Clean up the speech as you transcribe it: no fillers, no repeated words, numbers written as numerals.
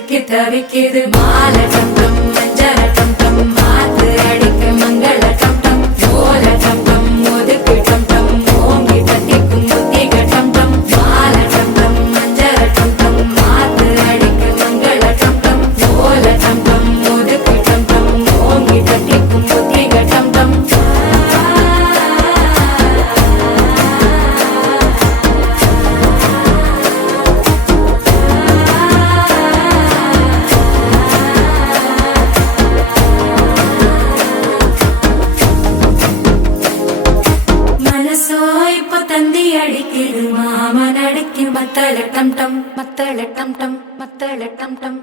சிக்கி தவிக்கிது மாலை டம் டம் மஞ்சள டம் டம் மாத்து அடிக்க மங்கள டம் டம் ஓல டம் டம் ஒதுக்கு டம் டம் ஓங்கி தட்டிக்கும் புத்திக டம் டம் மாலை டம் டம் மஞ்சள டம் டம் மாத்து அடிக்க மங்கள டம் டம் ஓல டம் டம் ஒதுக்கு டம் டம் ஓங்கி தட்டிக்கும் புத்திக டம் டம் தந்தி அடிக்கிது மாமன் அடிக்கு மத்தள டம் டம் மத்தள டம் டம் மத்தள டம் டம்